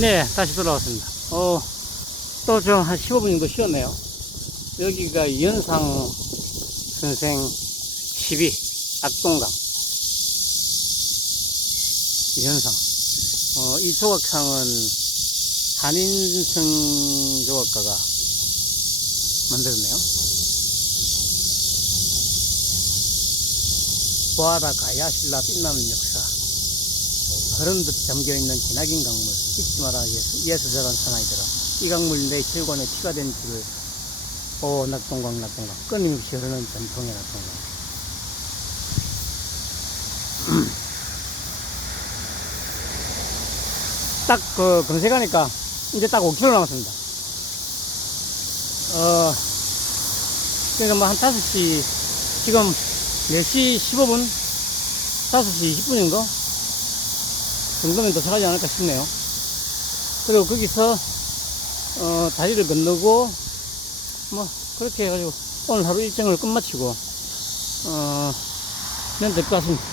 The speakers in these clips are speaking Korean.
네, 다시 돌아왔습니다. 어, 또 좀 한 15분 정도 쉬었네요. 여기가 이현상 선생 12 악동강. 이현상. 어, 이 조각상은 한인성 조각가가 만들었네요. 보아다 가야실라 빛나는 역사. 흐른 듯 잠겨있는 기나긴 강물 잊지 마라 예수, 예수 저런 사나이들아. 이 강물 내 혈관에 피가 된 줄을 오 낙동강 낙동강. 끊임없이 흐르는 전통의 낙동강. 딱 그 검색하니까 이제 딱 5km 남았습니다. 어 그러니까 뭐 한 5시 지금 4시 15분? 5시 20분 정도 정도면 도착하지 않을까 싶네요. 그리고 거기서 어, 다리를 건너고 뭐 그렇게 해가지고 오늘 하루 일정을 끝마치고 어, 면될것 같습니다.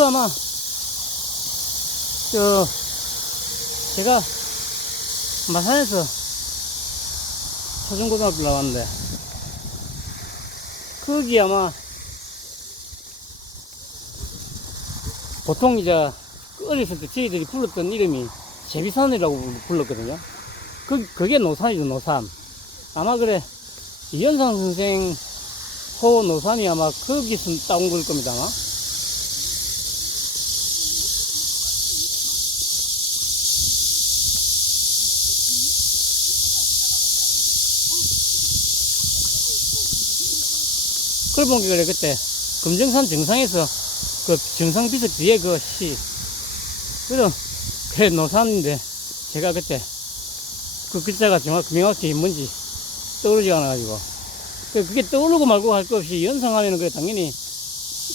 그 아마, 저, 제가 마산에서 초중고등학교 나왔는데, 거기 아마, 보통 이제, 어렸을 때 저희들이 불렀던 이름이 제비산이라고 불렀거든요. 그, 그게 노산이죠, 노산. 아마 그래, 이현상 선생 호 노산이 아마 거기서 따온 걸 겁니다, 아마. 본게 그래, 그때. 금정산 정상에서 그 정상 비석 뒤에 그 시. 그래서, 그래, 노산인데, 제가 그때 그 글자가 정확, 명확히 뭔지 떠오르지 않아가지고. 그- 그게 떠오르고 말고 할 것 없이 연상하면은 그래 당연히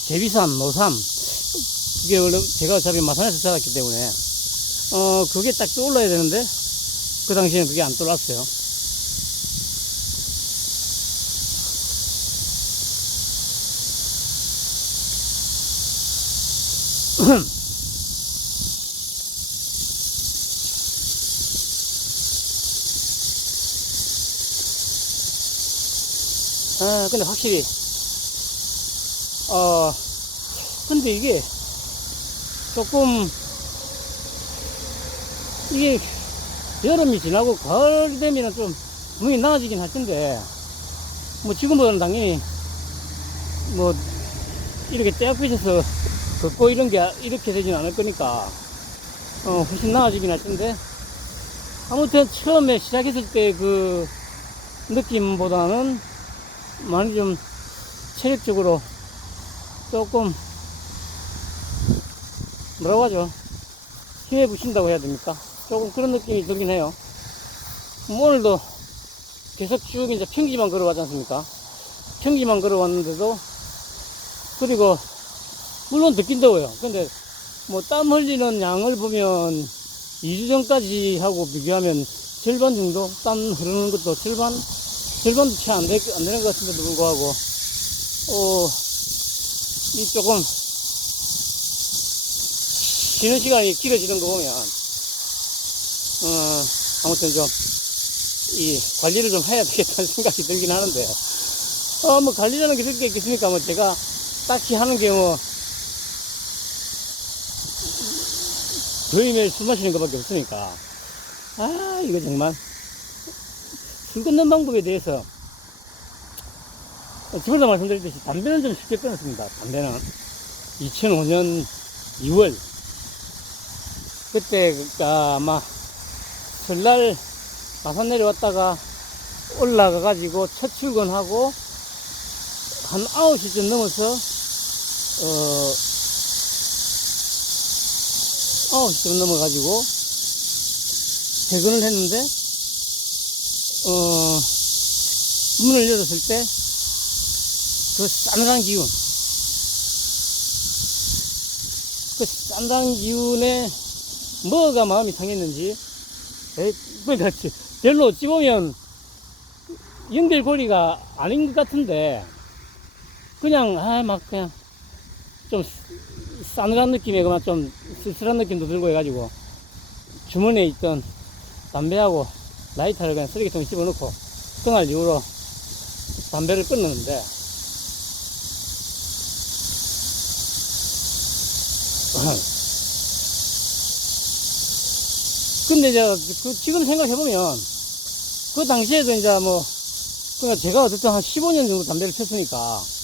제비산, 노산 그게 원래 제가 어차피 마산에서 자랐기 때문에 어 그게 딱 떠올라야 되는데 그 당시에는 그게 안 떠올랐어요. 아 근데 확실히 어 근데 이게 조금 이게 여름이 지나고 가을 되면은 좀 분명히 나아지긴 할 텐데 뭐 지금보다는 당연히 뭐 이렇게 때 앞에서 걷고 이런 게 이렇게 되진 않을 거니까 어 훨씬 나아지긴 할 텐데 아무튼 처음에 시작했을 때 그 느낌보다는 많이 좀 체력적으로 조금 뭐라고 하죠? 힘에 부신다고 해야 됩니까? 조금 그런 느낌이 들긴 해요. 뭐 오늘도 계속 쭉 이제 평지만 걸어왔지 않습니까? 평지만 걸어왔는데도 그리고 물론 더워요. 근데 뭐 땀 흘리는 양을 보면 2주 전까지 하고 비교하면 절반 정도 땀 흐르는 것도 절반 절반도 채안안 되는 것 같은데도 불구하고, 어, 이 조금, 쉬는 시간이 길어지는 거 보면, 어, 아무튼 좀, 이 관리를 좀 해야 되겠다는 생각이 들긴 하는데, 어, 뭐 관리라는 게될게 있겠습니까? 뭐 제가 딱히 하는 게 뭐, 거의 매일 술 마시는 것밖에 없으니까. 아, 이거 정말. 술 끊는 방법에 대해서 지금도 말씀드렸듯이 담배는 좀 쉽게 끊었습니다. 담배는 2005년 2월 그때 가 아마 설날 마산 내려왔다가 올라가 가지고 첫 출근하고 한 9시쯤 넘어서 어 9시쯤 넘어가지고. 퇴근을 했는데 어 문을 열었을 때 그 싸늘한 기운. 그 싸늘한 기운에 뭐가 마음이 상했는지 에, 그러니까 지- 별로 어찌 보면 연결고리가 아닌 것 같은데 그냥 아 막 그냥 좀 싸늘한 느낌에 그만. 좀 쓸쓸한 느낌도 들고 해가지고 주머니에 있던 담배하고 라이터를 그냥 쓰레기통에 집어넣고 그날 이후로 담배를 끊었는데. 근데 이제 그 지금 생각해보면 그 당시에도 이제 뭐 그러니까 제가 어쨌든 한 15년 정도 담배를 폈으니까 어,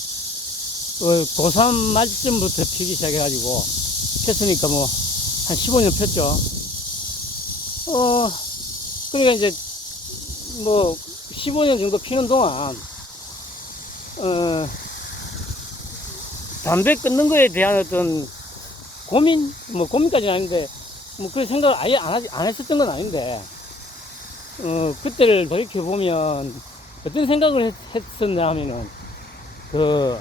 고3 말쯤부터 피기 시작해가지고 폈으니까 뭐 한 15년 폈죠. 어 그러니까 이제 뭐 15년 정도 피는 동안 어 담배 끊는 거에 대한 어떤 고민 뭐 고민까지는 아닌데 뭐 그런 생각을 아예 안, 하지, 안 했었던 건 아닌데 어 그때를 돌이켜 보면 어떤 생각을 했, 었냐 하면은 그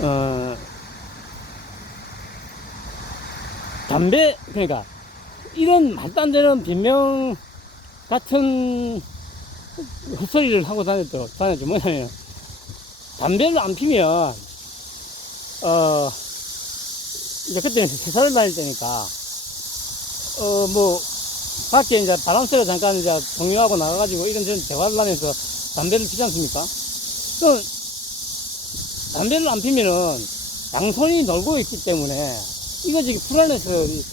어, 담배, 그러니까, 이런 말도 안 되는 변명 같은 헛소리를 하고 다녔죠. 다녔죠. 뭐냐면, 담배를 안 피면, 어, 이제 그때는 회사를 다닐 때니까, 어, 뭐, 밖에 이제 바람 쐬러 잠깐 이제 동료하고 나가가지고 이런저런 대화를 하면서 담배를 피지 않습니까? 그, 담배를 안 피면은 양손이 놀고 있기 때문에 이거 저기 불안해서 이-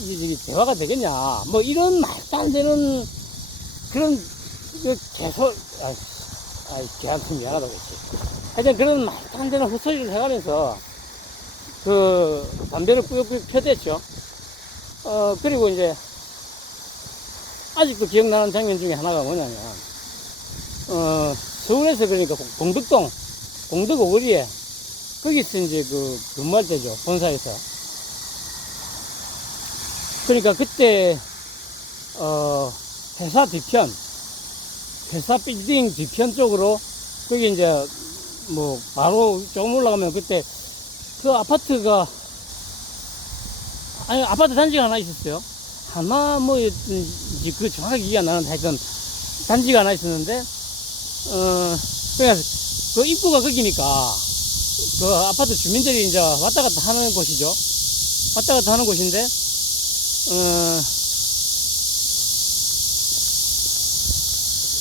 이게 저기 대화가 되겠냐. 뭐 이런 말도 안 되는 그런 그 개소, 아, 아, 걔한테 미안하다고 했지. 하여튼 그런 말도 안 되는 헛소리를 해가면서 그 담배를 꾸역꾸역 펴댔죠. 어, 그리고 이제 아직도 기억나는 장면 중에 하나가 뭐냐면, 어, 서울에서 그러니까 공덕동, 공덕 오거리에? 거기서 이제 그 근무할 때죠 본사에서. 그러니까 그때 어 회사 뒤편 회사 빌딩 뒤편 쪽으로 거기 이제 뭐 바로 조금 올라가면 그때 그 아파트가 아니 아파트 단지가 하나 있었어요. 하나 뭐 이제 그 정확하게 기억 안 나는데 하여튼 단지가 하나 있었는데 어 그러니까 그 입구가 거기니까 그 아파트 주민들이 이제 왔다 갔다 하는 곳이죠. 왔다 갔다 하는 곳인데, 어,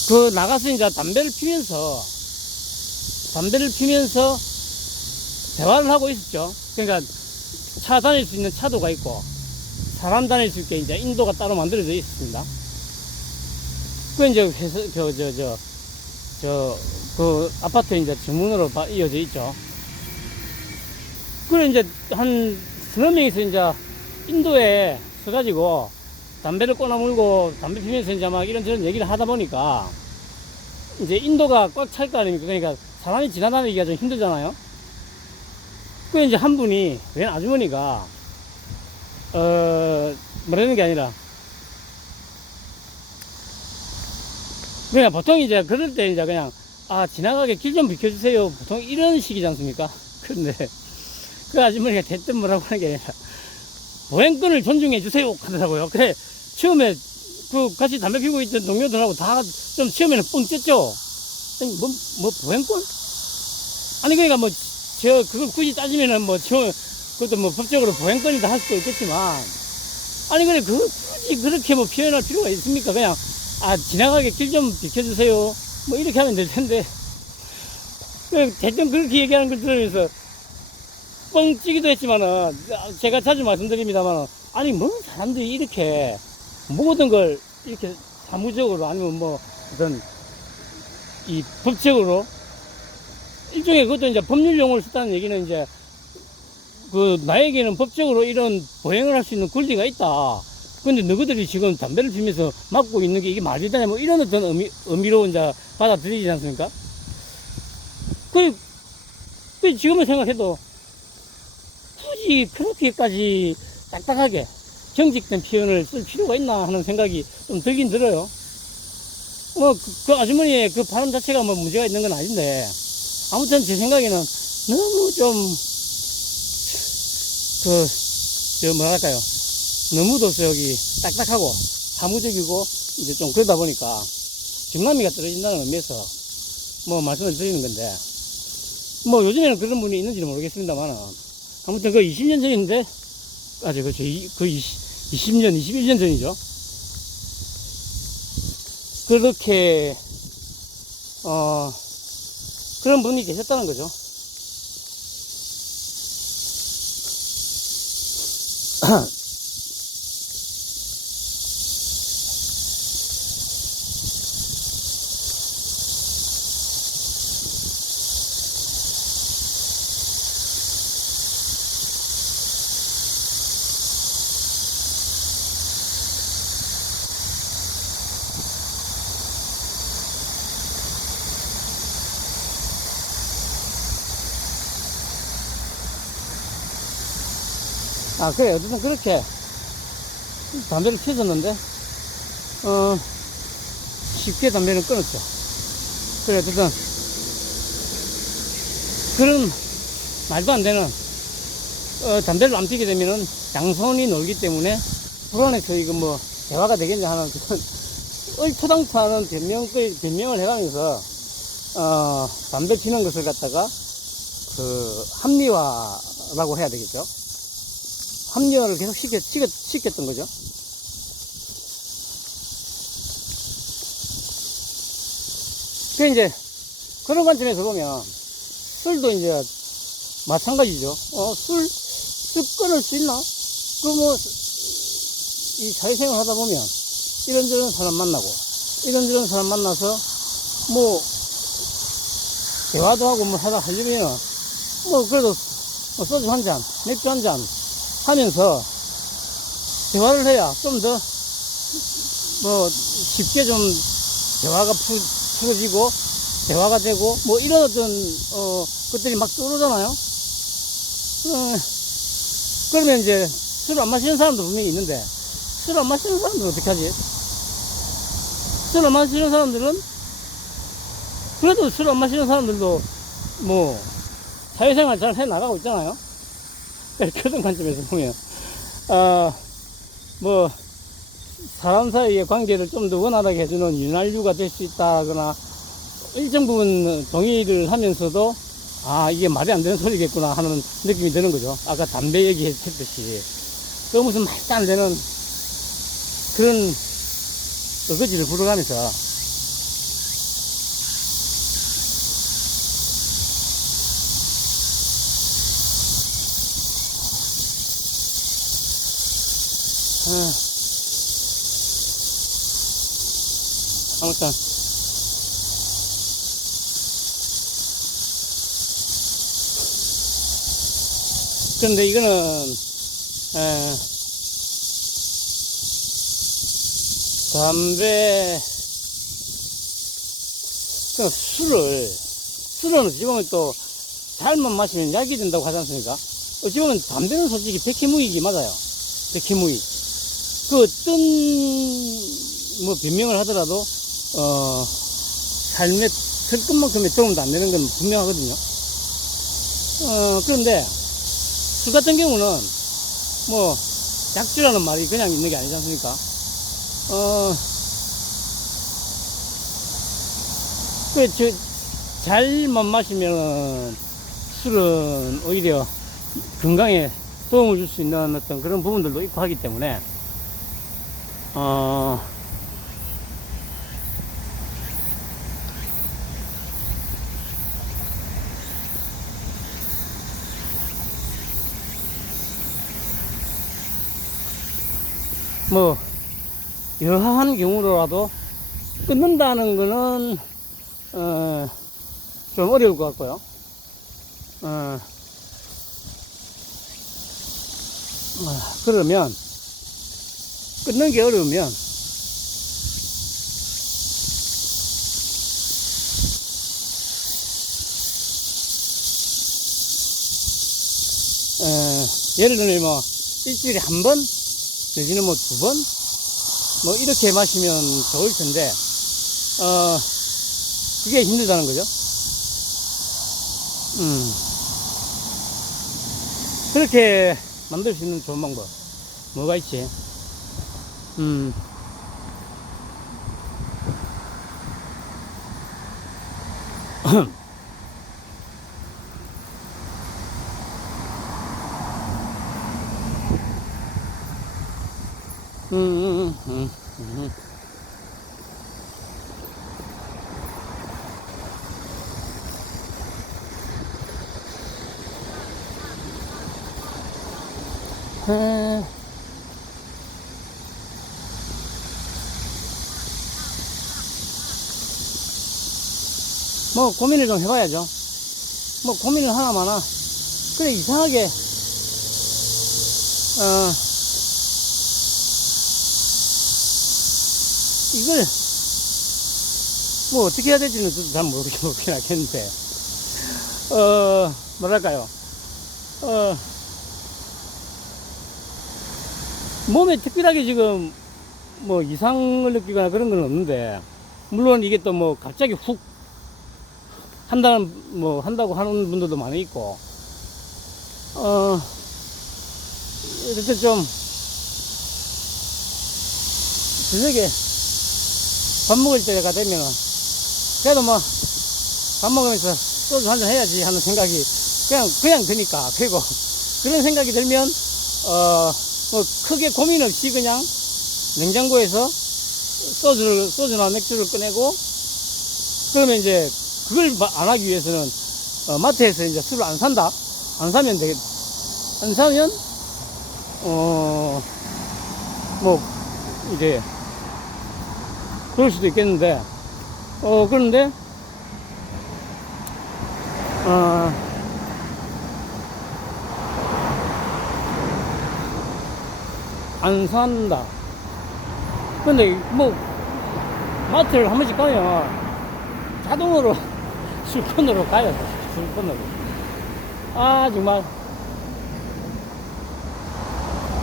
그 나가서 이제 담배를 피면서, 담배를 피면서 대화를 하고 있었죠. 그러니까 차 다닐 수 있는 차도가 있고, 사람 다닐 수 있게 이제 인도가 따로 만들어져 있습니다. 그 이제 회사, 저, 저, 저, 저, 그 아파트 이제 주문으로 바- 이어져 있죠. 그래 이제 한 서너 명이서 이제 인도에 서가지고 담배를 꺼나 물고 담배 피면서 이제 막 이런저런 얘기를 하다 보니까 이제 인도가 꽉 찰 거 아닙니까? 그러니까 사람이 지나다니기가 좀 힘들잖아요. 그 이제 한 분이 웬 아주머니가 어 뭐라는 게 아니라 그냥 보통 이제 그럴 때 이제 그냥 아 지나가게 길 좀 비켜주세요 보통 이런 식이지 않습니까? 근데 그 아주머니가 대뜸 뭐라고 하는 게 아니라 보행권을 존중해 주세요 하더라고요. 그래 처음에 그 같이 담배 피우고 있던 동료들하고 다 좀 처음에는 뻥 쪘죠. 아니 뭐, 뭐 보행권? 아니 그러니까 뭐 저 그걸 굳이 따지면은 뭐 저 그것도 뭐 법적으로 보행권이다 할 수도 있겠지만 아니 그래 그 굳이 그렇게 뭐 표현할 필요가 있습니까? 그냥 아 지나가게 길 좀 비켜주세요. 뭐 이렇게 하면 될 텐데 그 대뜸 그렇게 얘기하는 걸 들으면서 뻥 찌기도 했지만은 제가 자주 말씀드립니다만 아니 뭐 사람들이 이렇게 모든 걸 이렇게 사무적으로 아니면 뭐 어떤 이 법적으로 일종의 그것도 이제 법률 용어를 썼다는 얘기는 이제 그 나에게는 법적으로 이런 보행을 할 수 있는 권리가 있다. 근데 너희들이 지금 담배를 피면서 막고 있는 게 이게 말이 되냐 뭐 이런 어떤 의미, 의미로 이제 받아들이지 않습니까? 그, 그 지금은 생각해도 굳이 그렇게까지 딱딱하게 정직된 표현을 쓸 필요가 있나 하는 생각이 좀 들긴 들어요. 뭐, 그, 그 아주머니의 그 발음 자체가 뭐 문제가 있는 건 아닌데, 아무튼 제 생각에는 너무 좀, 그, 저 뭐랄까요. 너무도 저기 딱딱하고 사무적이고 이제 좀 그러다 보니까 정남이가 떨어진다는 의미에서 뭐 말씀을 드리는 건데, 뭐 요즘에는 그런 분이 있는지는 모르겠습니다만, 아무튼 그 20년 전인데, 아주 그렇죠. 이- 그 20, 20년, 21년 전이죠. 그렇게, 어, 그런 분이 계셨다는 거죠. 아, 그래. 어쨌든 그렇게 담배를 피웠었는데, 어, 쉽게 담배는 끊었죠. 그래, 어쨌든, 그런 말도 안 되는, 어, 담배를 안 피게 되면은 양손이 놀기 때문에 불안해서 이거 뭐, 대화가 되겠냐 하는 그런 얼토당토 하는 변명, 변명을 해가면서, 어, 담배 피는 것을 갖다가, 그, 합리화라고 해야 되겠죠. 합리화를 계속 시켰, 시켰, 시켰던 거죠. 그 이제 그런 관점에서 보면 술도 이제 마찬가지죠. 어, 술, 술 끊을 수 있나? 그 뭐, 이 사회생활 하다 보면 이런저런 사람 만나고 이런저런 사람 만나서 뭐, 대화도 하고 뭐 하다 하려면 뭐 그래도 뭐 소주 한 잔, 맥주 한 잔 하면서 대화를 해야 좀 더 뭐 쉽게 좀 대화가 풀, 풀어지고 대화가 되고 뭐 이런 어떤 어 것들이 막 떠오르잖아요. 어, 그러면 이제 술 안 마시는 사람도 분명히 있는데 술 안 마시는 사람들은 어떻게 하지? 술 안 마시는 사람들은 그래도 술 안 마시는 사람들도 뭐 사회생활 잘 해 나가고 있잖아요. 그런 관점에서 보면, 어, 뭐, 사람 사이의 관계를 좀 더 원활하게 해주는 윤활유가 될 수 있다거나, 일정 부분 동의를 하면서도, 아, 이게 말이 안 되는 소리겠구나 하는 느낌이 드는 거죠. 아까 담배 얘기했듯이. 그 무슨 말도 안 되는 그런 어거지를 부르가면서, 아무튼, 그런데 이거는, 에, 담배, 그 술을, 술은 어찌 보면 또, 잘만 마시면 약이 된다고 하지 않습니까? 어찌 보면 담배는 솔직히 백해무익이 맞아요. 백해무익. 그 어떤, 뭐, 변명을 하더라도, 어, 삶의 털끝만큼의 도움도 안 되는 건 분명하거든요. 어, 그런데, 술 같은 경우는, 뭐, 약주라는 말이 그냥 있는 게 아니지 않습니까? 어, 그, 저, 잘만 마시면 술은 오히려 건강에 도움을 줄 수 있는 어떤 그런 부분들도 있고 하기 때문에, 어, 뭐 열화한 경우로라도 끊는다는 거는 어, 좀 어려울 것 같고요. 어, 어, 그러면 끊는 게 어려우면, 어, 예를 들면 뭐, 일주일에 한 번, 내지는 뭐 두 번, 뭐 이렇게 마시면 좋을 텐데, 어, 그게 힘들다는 거죠. 음. 그렇게 만들 수 있는 좋은 방법. 뭐가 있지? 음. 음, 음, 음, 음. 에, 뭐 고민을 좀 해봐야죠. 뭐 고민을 하나 마나. 그래 이상하게 어 이걸 뭐 어떻게 해야 될지는 저도 잘 모르겠, 모르긴 하겠는데 어 뭐랄까요 어 몸에 특별하게 지금 뭐 이상을 느끼거나 그런 건 없는데 물론 이게 또 뭐 갑자기 훅 한다는 뭐 한다고 하는 분들도 많이 있고. 어 이렇게 좀 저녁에 밥 먹을 때가 되면은 그래도 뭐 밥 먹으면서 소주 한잔 해야지 하는 생각이 그냥 그냥 드니까 그리고 그런 생각이 들면 어 뭐 크게 고민 없이 그냥 냉장고에서 소주를 소주나 맥주를 꺼내고 그러면 이제 그걸 마- 안 하기 위해서는 어, 마트에서 이제 술을 안 산다 안 사면 되겠 안 사면 어 뭐 이제 그럴 수도 있겠는데 어 그런데 어 안 산다. 근데 뭐 마트를 한 번씩 가면 자동으로 술권으로 가요. 술권으로. 아 정말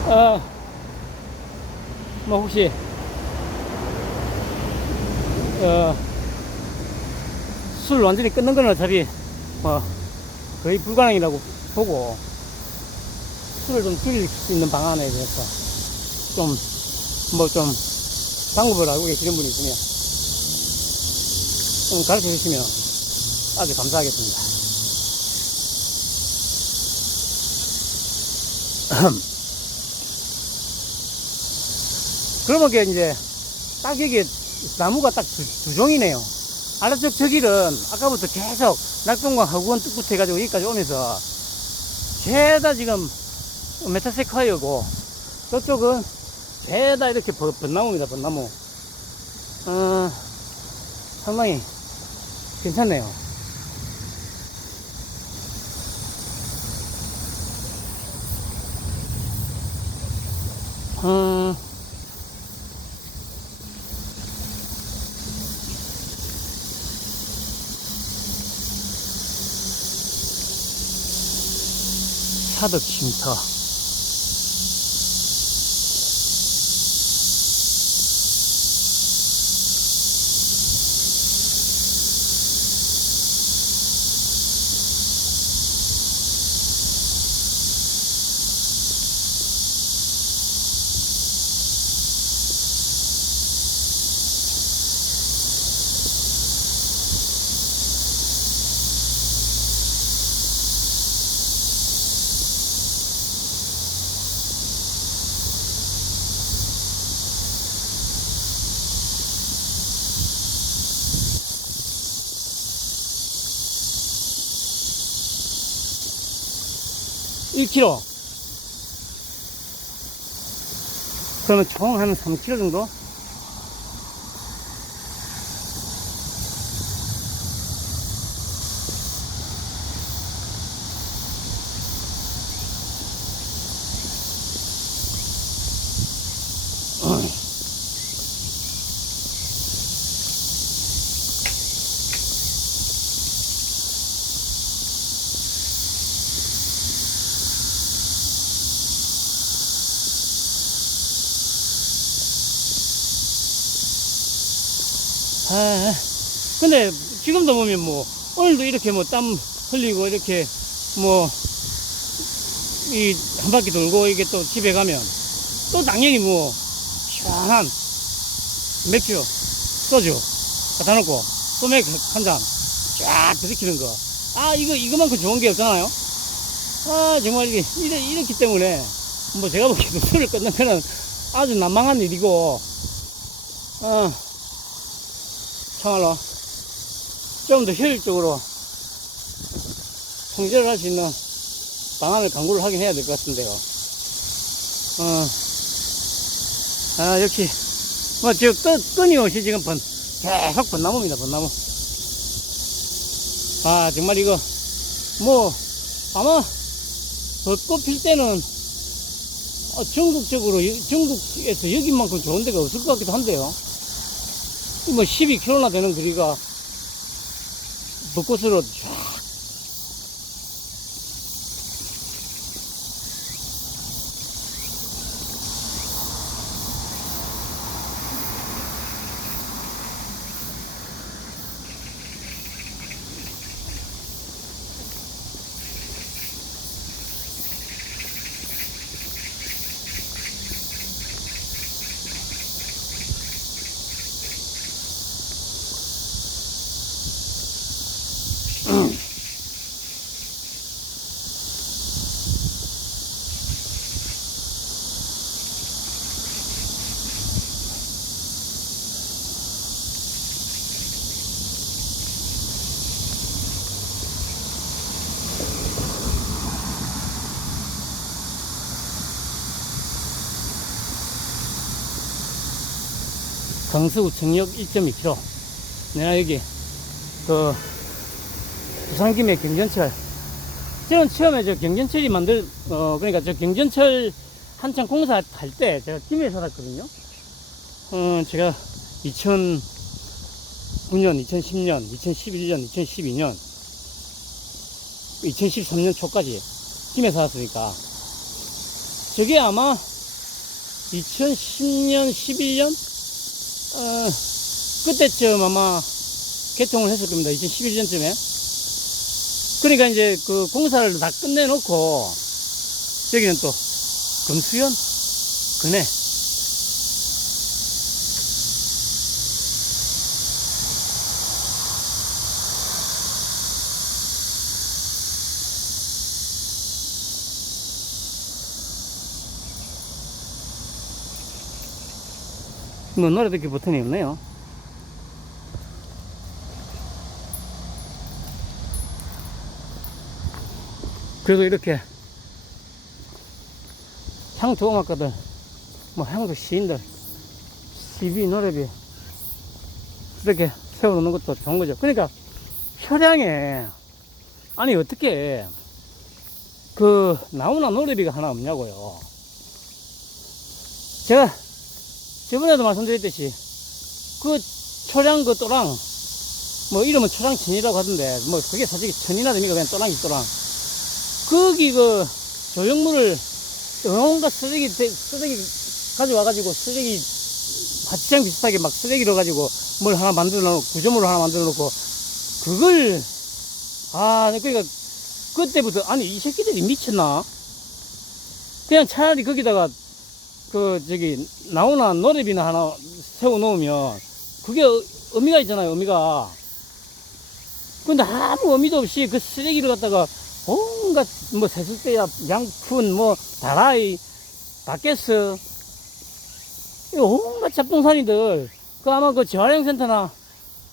어, 뭐 혹시 어, 술 완전히 끊는 건 어차피 뭐 거의 불가능이라고 보고 술을 좀 줄일 수 있는 방안에 대해서 좀 뭐 좀 방법을 알고 계시는 분이 있으면 좀 가르쳐 주시면 아주 감사하겠습니다. 그러면 이게 이제 딱 여기 나무가 딱두 종이네요. 아래쪽 저 길은 아까부터 계속 낙동강 허구원 뚝부터 해가지고 여기까지 오면서 죄다 지금 메타세카이어고 저쪽은 죄다 이렇게 번- 벚나무입니다, 벚나무. 어, 상당히 괜찮네요. 음, 차덕 쉼터. 일 k 로 그러면 총 한 3kg 정도? 근데 지금도 보면 뭐 오늘도 이렇게 뭐 땀 흘리고 이렇게 뭐 이 한 바퀴 돌고 이게 또 집에 가면 또 당연히 뭐 시원한 맥주, 소주 갖다 놓고 소맥 한 잔 쫙 들이키는 거. 아 이거 이거만큼 좋은 게 없잖아요. 아 정말 이게 이래, 이렇기 때문에 뭐 제가 보기에도 술을 끊는 거는 아주 난망한 일이고 어. 참말로 좀 더 효율적으로 통제를 할 수 있는 방안을 강구를 하긴 해야 될 것 같은데요. 어, 아, 역시, 뭐, 저, 끈, 끊임없이 지금 번, 계속 번나무입니다, 번나무. 아, 정말 이거, 뭐, 아마, 벚꽃 필 때는, 어, 전국적으로, 여- 전국에서 여기만큼 좋은 데가 없을 것 같기도 한데요. 뭐 12km나 되는 거리가 벚꽃으 강서구 청역 1.2km. 내가 여기, 그, 부산 김에 경전철. 저는 처음에 저 경전철이 만들, 어, 그러니까 저 경전철 한창 공사할 때 제가 김에 살았거든요. 어, 제가 2009년, 2010년, 2011년, 2012년, 2013년 초까지 김에 살았으니까. 저게 아마 2010년, 11년? 어, 그때쯤 아마 개통을 했을 겁니다. 2011년쯤에. 그러니까 이제 그 공사를 다 끝내놓고, 여기는 또 금수연? 그네. 뭐 노래 듣기 버튼이 없네요. 그래도 이렇게 향토 음악가들, 뭐 향도 시인들, 시비 노래비 이렇게 세워놓는 것도 좋은 거죠. 그러니까 효량에 아니 어떻게 그 나무나 노래비가 하나 없냐고요. 제가 저번에도 말씀드렸듯이 그 초량 그 또랑 뭐 이름은 초량천이라고 하던데 뭐 그게 솔직히 천이나 됩니까 그냥 또랑이 또랑 거기 그 조형물을 온갖 쓰레기 대- 쓰레기 가져와가지고 쓰레기 화치장 비슷하게 막 쓰레기 넣어가지고 뭘 하나 만들어 놓고 구조물을 하나 만들어 놓고 그걸 아 그러니까 그때부터 아니 이 새끼들이 미쳤나? 그냥 차라리 거기다가 그 저기 나오나 노래비나 하나 세워 놓으면 그게 어- 의미가 있잖아요 의미가. 근데 아무 의미도 없이 그 쓰레기를 갖다가 온갖 뭐 세숫대야 양푼 뭐 다라이 이거 온갖 잡동사니들 그 아마 그 재활용센터나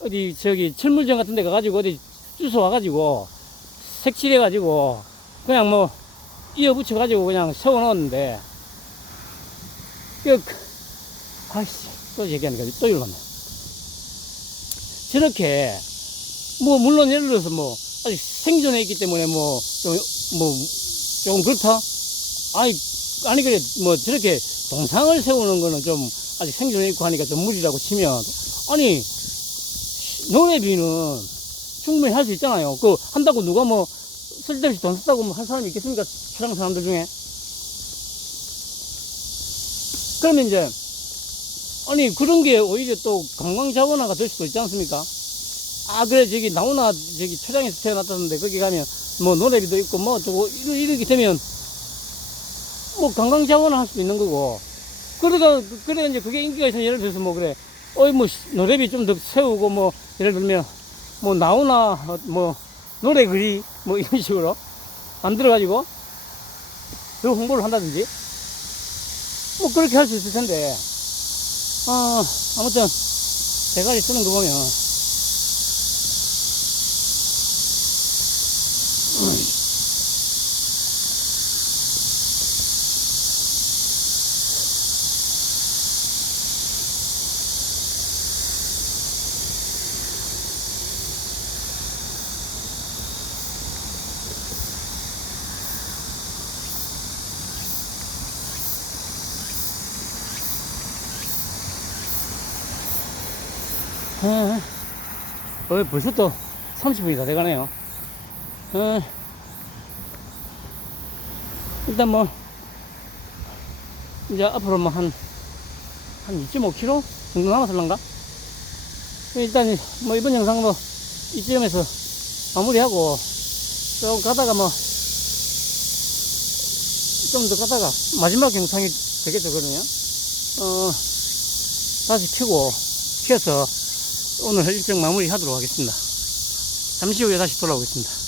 어디 저기 철물점 같은 데 가가지고 어디 주워 와가지고 색칠해가지고 그냥 뭐 이어 붙여가지고 그냥 세워 놓았는데 그, 아이씨, 또 얘기하니까 또 일어났네. 저렇게, 뭐, 물론 예를 들어서 뭐, 아직 생존해 있기 때문에 뭐, 좀, 뭐, 조금 그렇다? 아니, 아니, 그래, 뭐, 저렇게 동상을 세우는 거는 좀, 아직 생존해 있고 하니까 좀 무리라고 치면, 아니, 노래비는 충분히 할 수 있잖아요. 그, 한다고 누가 뭐, 쓸데없이 돈 썼다고 뭐 할 사람이 있겠습니까? 촬영 사람들 중에. 그러면 이제, 아니, 그런 게 오히려 또 관광 자원화가 될 수도 있지 않습니까? 아, 그래, 저기, 나오나, 저기, 초장에서 태어났다는데, 거기 가면, 뭐, 노래비도 있고, 뭐, 이러, 이렇게 되면, 뭐, 관광 자원화 할 수도 있는 거고. 그러다, 그래, 이제 그게 인기가 있으면, 예를 들어서 뭐, 그래, 어이, 뭐, 노래비 좀 더 세우고, 뭐, 예를 들면, 뭐, 어, 뭐, 노래 글이, 뭐, 이런 식으로 만들어가지고, 더 홍보를 한다든지, 뭐, 그렇게 할 수 있을 텐데, 아, 아무튼, 대가리 쓰는 거 보면, 어, 벌써 또 30분이 다 돼가네요. 어, 일단 뭐, 이제 앞으로 뭐 한, 한 2.5km 정도 남았을란가? 일단 뭐 이번 영상도 이쯤에서 마무리하고, 좀 가다가 뭐, 좀 더 가다가 마지막 영상이 되겠죠, 그러면? 어, 다시 켜고, 켜서 오늘 일정 마무리 하도록 하겠습니다. 잠시 후에 다시 돌아오겠습니다.